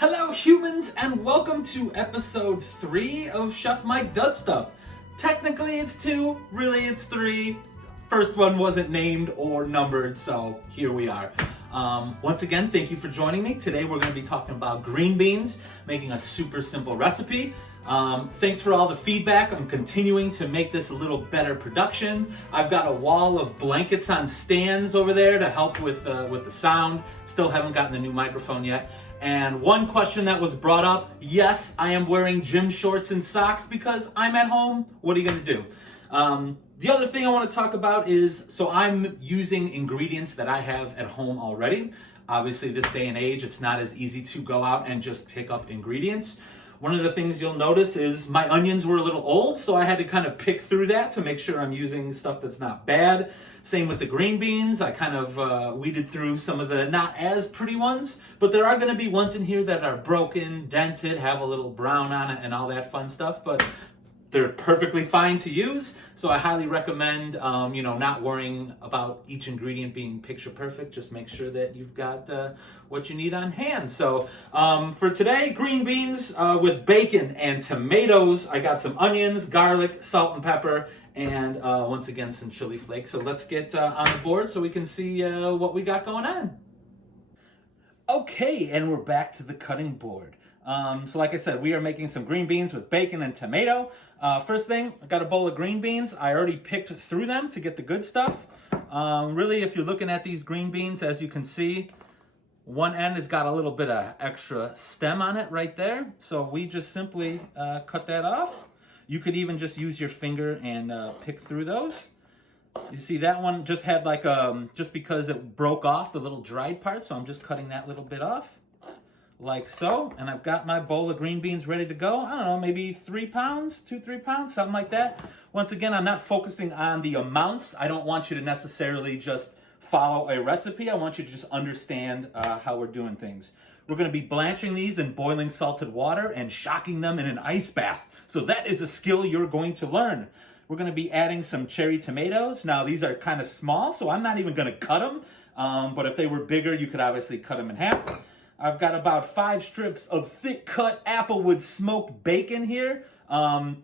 Hello humans and welcome to episode 3 of Chef Mike Does Stuff. Technically it's 2, really it's 3. First one wasn't named or numbered, so here we are. Once again, thank you for joining me. Today we're going to be talking about green beans, making a super simple recipe. Thanks for all the feedback. I'm continuing to make this a little better production. I've got a wall of blankets on stands over there to help with the sound. Still haven't gotten the new microphone yet. And one question that was brought up, yes, I am wearing gym shorts and socks because I'm at home. What are you going to do? The other thing I want to talk about is, so I'm using ingredients that I have at home already. Obviously, this day and age, it's not as easy to go out and just pick up ingredients. One of the things you'll notice is my onions were a little old, so I had to kind of pick through that to make sure I'm using stuff that's not bad. Same with the green beans. I kind of weeded through some of the not as pretty ones, but there are going to be ones in here that are broken, dented, have a little brown on it and all that fun stuff, but they're perfectly fine to use. So I highly recommend, not worrying about each ingredient being picture perfect. Just make sure that you've got what you need on hand. So for today, green beans with bacon and tomatoes. I got some onions, garlic, salt and pepper, and once again, some chili flakes. So let's get on the board so we can see what we got going on. Okay, and we're back to the cutting board. So like I said, we are making some green beans with bacon and tomato. First thing, I got a bowl of green beans. I already picked through them to get the good stuff. Really, if you're looking at these green beans, as you can see, one end has got a little bit of extra stem on it right there. So we just simply cut that off. You could even just use your finger and pick through those. You see that one just had like, just because it broke off the little dried part, so I'm just cutting that little bit off. Like so, and I've got my bowl of green beans ready to go. I don't know, maybe 3 pounds, 2-3 pounds, something like that. Once again, I'm not focusing on the amounts. I don't want you to necessarily just follow a recipe. I want you to just understand how we're doing things. We're going to be blanching these in boiling salted water and shocking them in an ice bath. So that is a skill you're going to learn. We're going to be adding some cherry tomatoes. Now these are kind of small, so I'm not even going to cut them. But if they were bigger, you could obviously cut them in half. I've got about 5 strips of thick-cut applewood smoked bacon here.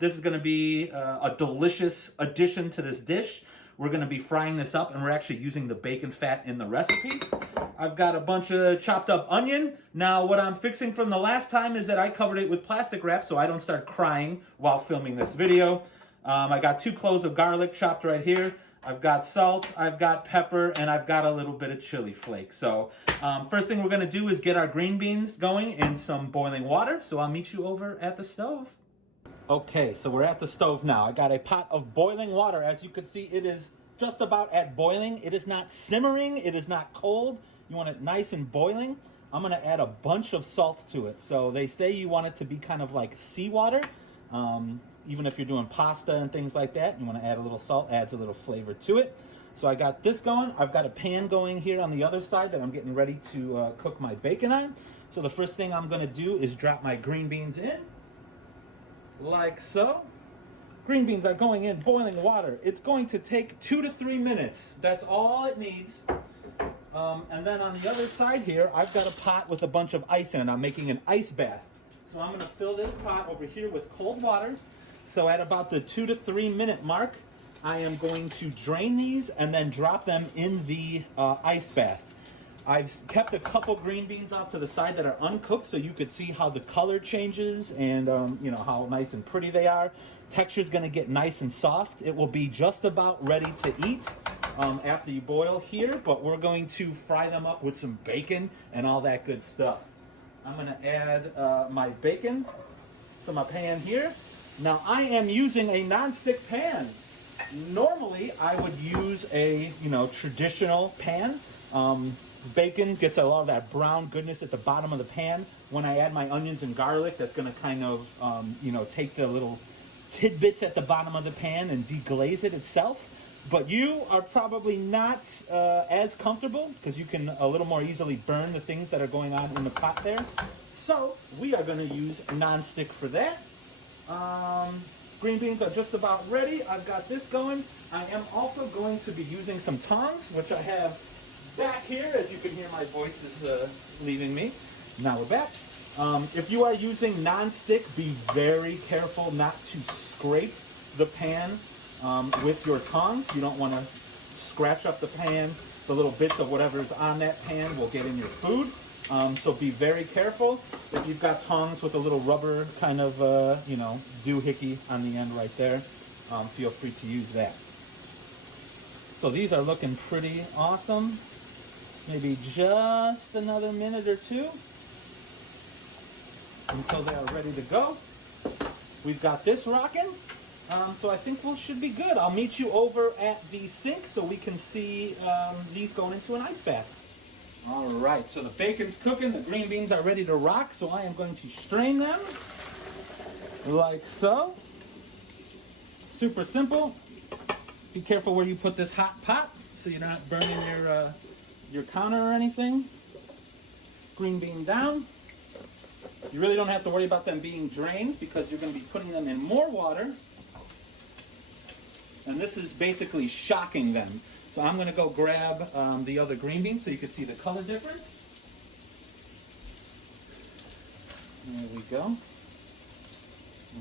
This is going to be a delicious addition to this dish. We're going to be frying this up, and we're actually using the bacon fat in the recipe. I've got a bunch of chopped up onion. Now, what I'm fixing from the last time is that I covered it with plastic wrap so I don't start crying while filming this video. I got 2 cloves of garlic chopped right here. I've got salt, I've got pepper, and I've got a little bit of chili flakes. So first thing we're going to do is get our green beans going in some boiling water. So I'll meet you over at the stove. Okay, so we're at the stove now. I got a pot of boiling water. As you can see, it is just about at boiling. It is not simmering. It is not cold. You want it nice and boiling. I'm going to add a bunch of salt to it. So they say you want it to be kind of like seawater. Even if you're doing pasta and things like that, you want to add a little salt, adds a little flavor to it. So I got this going. I've got a pan going here on the other side that I'm getting ready to cook my bacon on. So the first thing I'm going to do is drop my green beans in, like so. Green beans are going in boiling water. It's going to take 2 to 3 minutes. That's all it needs. And then on the other side here, I've got a pot with a bunch of ice in it. I'm making an ice bath. So I'm going to fill this pot over here with cold water. So at about the 2 to 3 minute mark, I am going to drain these and then drop them in the ice bath. I've kept a couple green beans off to the side that are uncooked so you could see how the color changes and how nice and pretty they are. Texture's going to get nice and soft. It will be just about ready to eat after you boil here, but we're going to fry them up with some bacon and all that good stuff. I'm going to add my bacon to my pan here. Now I am using a non-stick pan. Normally I would use a traditional pan. Bacon gets a lot of that brown goodness at the bottom of the pan. When I add my onions and garlic, that's going to kind of take the little tidbits at the bottom of the pan and deglaze it itself. But you are probably not as comfortable because you can a little more easily burn the things that are going on in the pot there. So we are going to use non-stick for that. Green beans are just about ready. I've got this going. I am also going to be using some tongs, which I have back here. As you can hear, my voice is leaving me. Now we're back. If you are using non-stick, be very careful not to scrape the pan with your tongs. You don't want to scratch up the pan. The little bits of whatever's on that pan will get in your food. So be very careful. If you've got tongs with a little rubber kind of, doohickey on the end right there, feel free to use that. So these are looking pretty awesome. Maybe just another minute or two until they are ready to go. We've got this rocking. So I think we should be good. I'll meet you over at the sink so we can see these going into an ice bath. All right, so the bacon's cooking, the green beans are ready to rock, so I am going to strain them like so. Super simple. Be careful where you put this hot pot so you're not burning your counter or anything. Green bean down. You really don't have to worry about them being drained because you're going to be putting them in more water. And this is basically shocking them. So I'm going to go grab the other green beans so you can see the color difference. There we go.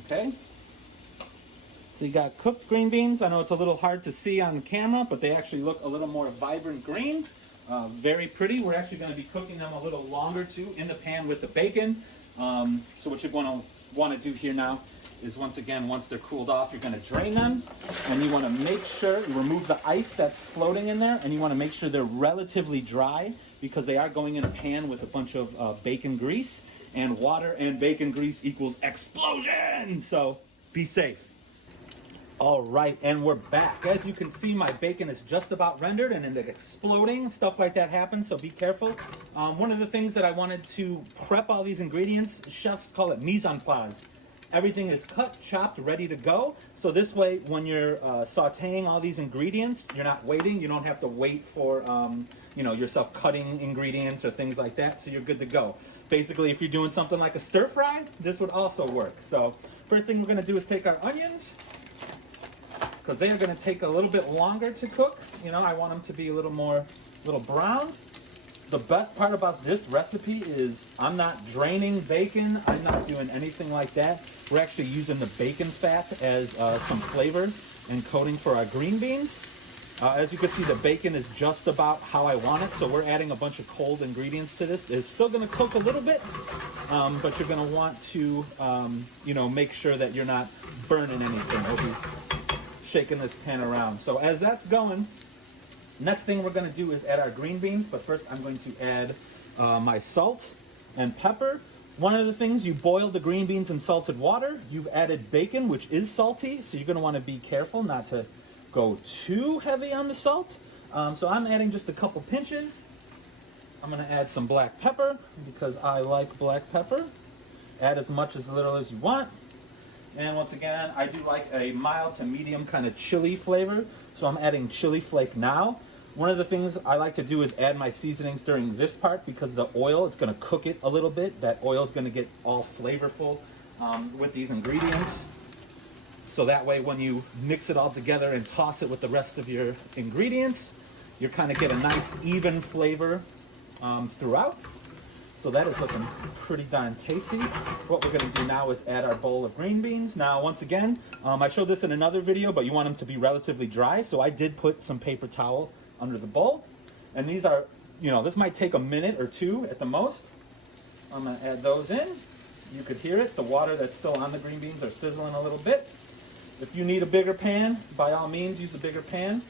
Okay. So you got cooked green beans. I know it's a little hard to see on camera, but they actually look a little more vibrant green. Very pretty. We're actually going to be cooking them a little longer too in the pan with the bacon. So what you're going to want to do here now is once they're cooled off, you're going to drain them, and you want to make sure you remove the ice that's floating in there, and you want to make sure they're relatively dry because they are going in a pan with a bunch of bacon grease, and water and bacon grease equals explosion. So be safe. All right, and we're back. As you can see, my bacon is just about rendered and it's exploding. Stuff like that happens, so be careful. One of the things that I wanted to prep all these ingredients, chefs call it mise en place. Everything is cut, chopped, ready to go. So this way, when you're sautéing all these ingredients, you're not waiting. You don't have to wait for yourself cutting ingredients or things like that. So you're good to go. Basically, if you're doing something like a stir fry, this would also work. So first thing we're going to do is take our onions, because they are going to take a little bit longer to cook. I want them to be a little brown. The best part about this recipe is I'm not draining bacon. I'm not doing anything like that. We're actually using the bacon fat as some flavor and coating for our green beans. As you can see, the bacon is just about how I want it, so we're adding a bunch of cold ingredients to this. It's still going to cook a little bit, but you're going to want to, make sure that you're not burning anything. We'll be shaking this pan around. So as that's going, next thing we're going to do is add our green beans, but first I'm going to add my salt and pepper. One of the things, you boil the green beans in salted water. You've added bacon, which is salty, so you're going to want to be careful not to go too heavy on the salt. So I'm adding just a couple pinches. I'm going to add some black pepper because I like black pepper. Add as much as little as you want. And once again, I do like a mild to medium kind of chili flavor, so I'm adding chili flake now. One of the things I like to do is add my seasonings during this part because the oil, it's going to cook it a little bit. That oil is going to get all flavorful with these ingredients. So that way when you mix it all together and toss it with the rest of your ingredients, you kind of get a nice even flavor throughout. So that is looking pretty darn tasty. What we're going to do now is add our bowl of green beans. Now, once again, I showed this in another video, but you want them to be relatively dry. So I did put some paper towel under the bowl. And these are, this might take a minute or two at the most. I'm going to add those in. You could hear it. The water that's still on the green beans are sizzling a little bit. If you need a bigger pan, by all means, use a bigger pan.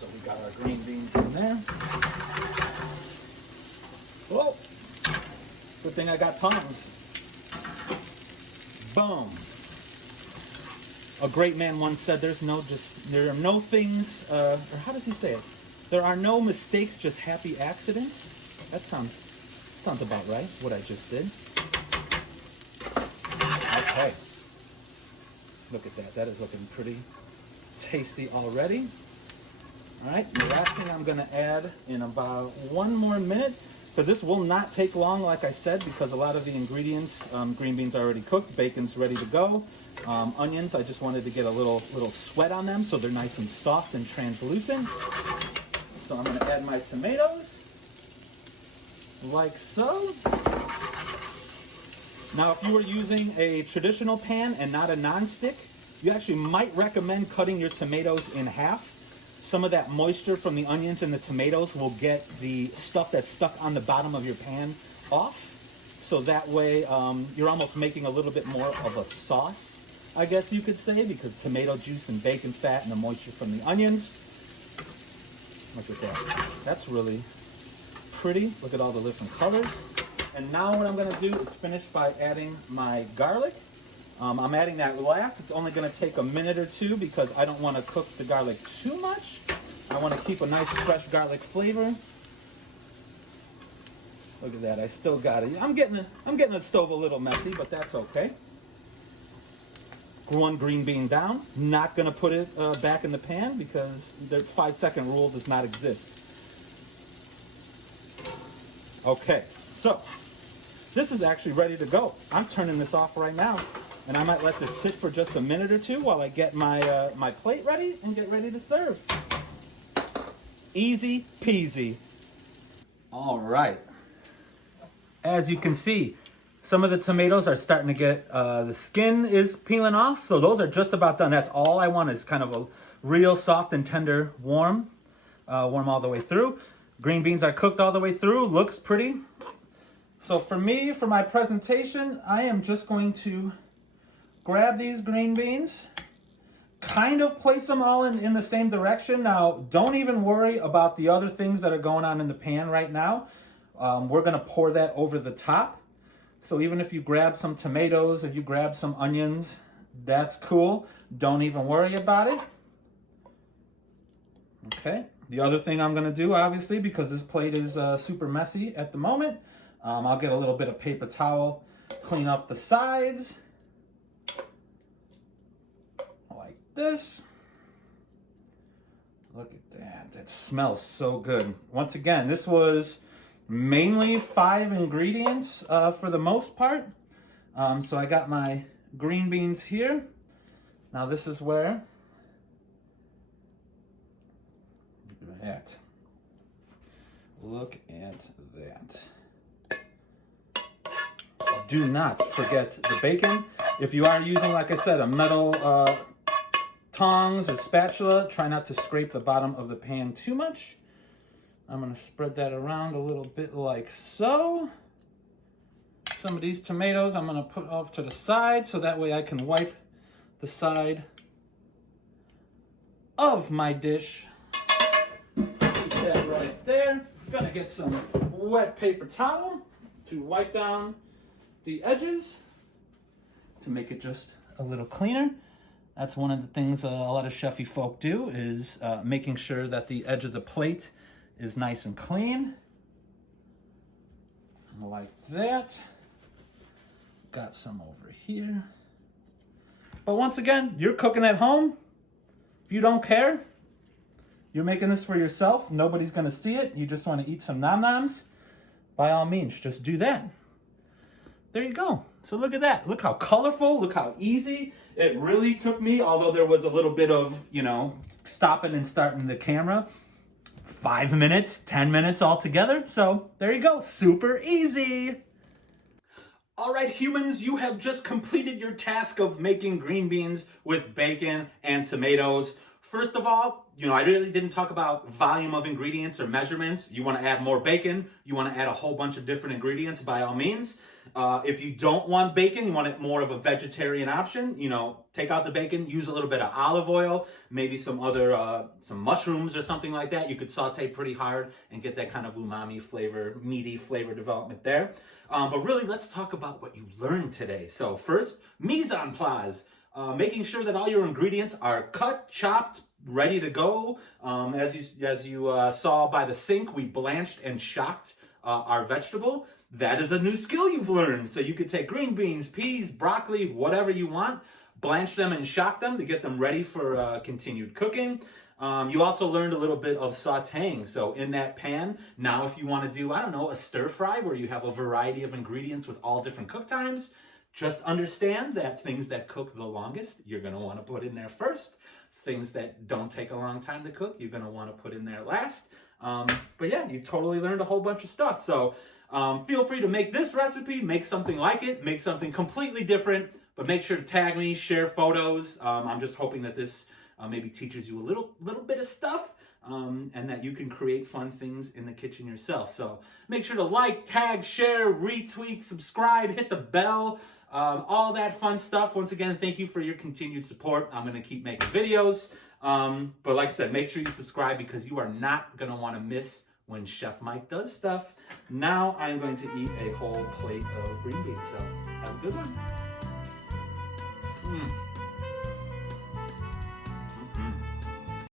So we got our green beans in there. Whoa! Good thing I got tongs. Boom. A great man once said, there are no things, or how does he say it? There are no mistakes, just happy accidents. That sounds about right, what I just did. Okay. Look at that. That is looking pretty tasty already. All right, the last thing I'm going to add in about 1 more minute, because this will not take long, like I said, because a lot of the ingredients, green beans are already cooked, bacon's ready to go. Onions, I just wanted to get a little sweat on them so they're nice and soft and translucent. So I'm going to add my tomatoes. like so. Now, if you were using a traditional pan and not a non-stick, you actually might recommend cutting your tomatoes in half. Some of that moisture from the onions and the tomatoes will get the stuff that's stuck on the bottom of your pan off. So that way you're almost making a little bit more of a sauce, I guess you could say, because tomato juice and bacon fat and the moisture from the onions. Look at that. That's really pretty. Look at all the different colors. And now what I'm going to do is finish by adding my garlic. I'm adding that last. It's only going to take a minute or two because I don't want to cook the garlic too much. I want to keep a nice fresh garlic flavor. Look at that. I still got it. I'm getting the stove a little messy, but that's okay. One green bean down. Not going to put it back in the pan because the 5-second rule does not exist. Okay, so this is actually ready to go. I'm turning this off right now, and I might let this sit for just a minute or two while I get my my plate ready and get ready to serve. Easy peasy. All right. As you can see, some of the tomatoes are starting to get, the skin is peeling off, so those are just about done. That's all I want is kind of a real soft and tender warm all the way through. Green beans are cooked all the way through, looks pretty. So for me, for my presentation, I am just going to grab these green beans, kind of place them all in the same direction. Now, don't even worry about the other things that are going on in the pan right now. We're gonna pour that over the top. So even if you grab some tomatoes or you grab some onions, that's cool. Don't even worry about it. Okay, the other thing I'm gonna do, obviously, because this plate is super messy at the moment, I'll get a little bit of paper towel, clean up the sides, like this. Look at that, that smells so good. Once again, this was mainly 5 ingredients for the most part. So I got my green beans here. Now this is where, look at that. Do not forget the bacon. If you are using, like I said, a metal tongs or spatula, try not to scrape the bottom of the pan too much. I'm gonna spread that around a little bit like so. Some of these tomatoes I'm gonna put off to the side so that way I can wipe the side of my dish. Put that right there. Gonna get some wet paper towel to wipe down the edges to make it just a little cleaner. That's one of the things a lot of chefy folk do, is making sure that the edge of the plate is nice and clean. Like that. Got some over here. But once again, you're cooking at home. If you don't care, you're making this for yourself. Nobody's gonna see it. You just wanna eat some nom-noms. By all means, just do that. There you go. So look at that. Look how colorful, look how easy. It really took me, although there was a little bit of, stopping and starting the camera, 5 minutes, 10 minutes altogether. So there you go, super easy. All right, humans, you have just completed your task of making green beans with bacon and tomatoes. First of all, I really didn't talk about volume of ingredients or measurements. You want to add more bacon, you want to add a whole bunch of different ingredients, by all means. If you don't want bacon, you want it more of a vegetarian option, take out the bacon, use a little bit of olive oil, maybe some other, some mushrooms or something like that. You could saute pretty hard and get that kind of umami flavor, meaty flavor development there. But really, let's talk about what you learned today. So first, mise en place. Making sure that all your ingredients are cut, chopped, ready to go. As you saw by the sink, we blanched and shocked our vegetable. That is a new skill you've learned. So you could take green beans, peas, broccoli, whatever you want, blanch them and shock them to get them ready for continued cooking. You also learned a little bit of sautéing. So in that pan, now if you want to do, a stir fry where you have a variety of ingredients with all different cook times, just understand that things that cook the longest, you're going to want to put in there first. Things that don't take a long time to cook, you're going to want to put in there last. But yeah, you totally learned a whole bunch of stuff. So Feel free to make this recipe, make something like it, make something completely different, but make sure to tag me, share photos. I'm just hoping that this maybe teaches you a little bit of stuff, and that you can create fun things in the kitchen yourself. So make sure to like, tag, share, retweet, subscribe, hit the bell, all that fun stuff. Once again, thank you for your continued support. I'm going to keep making videos. But like I said, make sure you subscribe because you are not going to want to miss when Chef Mike does stuff. Now I'm going to eat a whole plate of green beans. So have a good one.